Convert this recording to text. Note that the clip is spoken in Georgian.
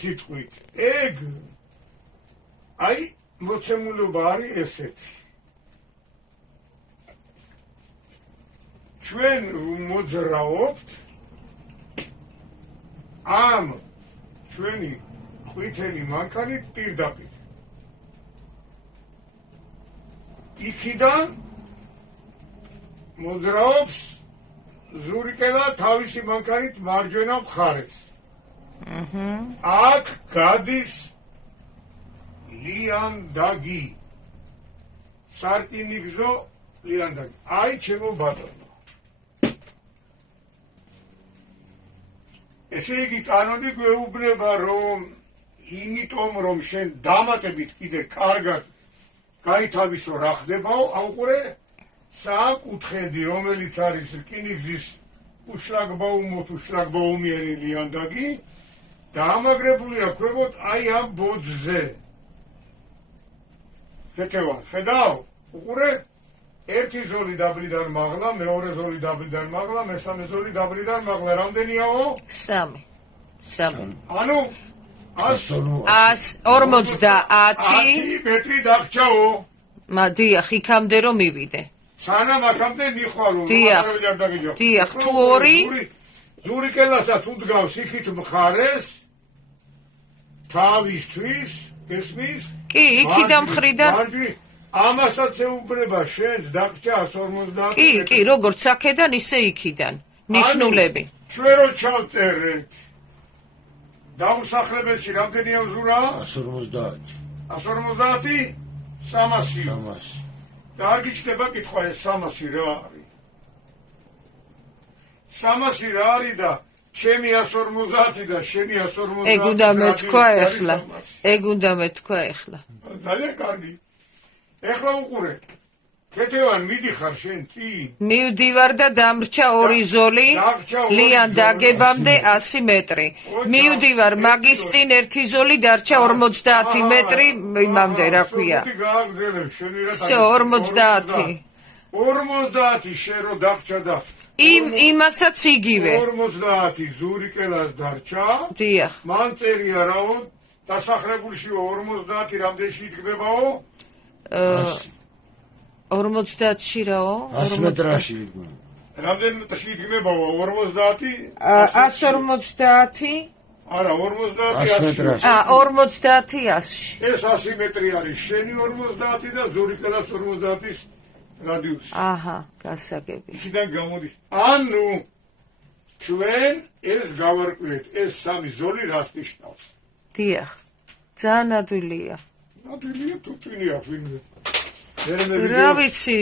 სიტყვით ეგ აი მოცემულობა არის ესეთი ჩვენ მოძრაობთ ამ ჩვენი ყვითელი მანქანით პირდაპირ იქიდან მოძრაობს ზურიკელა თავისი მანქანით მარჯვენა მხარეს აქ გადის ლიანდაგი სარკინიგზო ლიანდაგი აი ჩემო ბატონო ესე იგი კანონი გვეუბნება რომ იმიტომ რომ შენ დამატებით კიდე კარგად გაითავისო რა ხდებაო აუყურე საკუთხედი რომელიც არის რკინიგზის უშლაგბაუმიანი ლიანდაგი დაამაგრებულია ქვემოთ აი ამ ბოძზე ხედავ უყურე ერთი ზოლი დაბლიდან მაღლა მეორე ზოლი დაბლიდან მაღლა მესამე ზოლი დაბლიდან მაღლა რამდენიაო 3 ანუ 150 მეტრი დაღჭაო დიახ იქამდე რომ მივიდე სანამ აქამდე მიხვალო დიახ თუ ორი ზურიკელასაც უდგავს იქით მხარეს თავისთვის ესმის კი იქიდან მხრიდან ამასაც ეუბნება შენს დაღჭა 150 კი როგორც აქედან ისე იქიდან ნიშნულები ჩვენ რო ჩავწერეთ დაუსახლებელში რამდენია ზურა 150 300 და არ გიჩნდება კითხვა ეს 300 რა არის 300 რა არის და ჩემი 150 და შენი 150 ეგ უნდა მეთქვა ეხლა ძალიან კარგი ეხლა უყურე ქეთევან მიდიხარ შენ წინ მივდივარ და დამრჩა ორი ზოლი ლიანდაგებამდე 100 მეტრი მივდივარ მაგის წინ ერთი ზოლი დარჩა 50 მეტრი იმამდე რა ქვია 50 შენ რო დარჩა და იმასაც იგივე 50 ზურიკელას დარჩა დიახ მან წერია რაო დასახლებულში 50 რამდენში იდგმებაო 50-ში რაო 100 მეტრაში რამდენ მეტრში იდგმებაო 50 150 არა 50 მეტრაში 50 100-ში ეს 100 მეტრი არის შენი 50 და ზურიკელას 50-ის რადიუსი აჰა გასაგები იქიდან გამოდის ანუ ჩვენ ეს გავარკვიეთ ეს სამი ზოლი რას ნიშნავს დიახ ძალიან ადვილია თუ ტვინია ვინმე რა ვიცი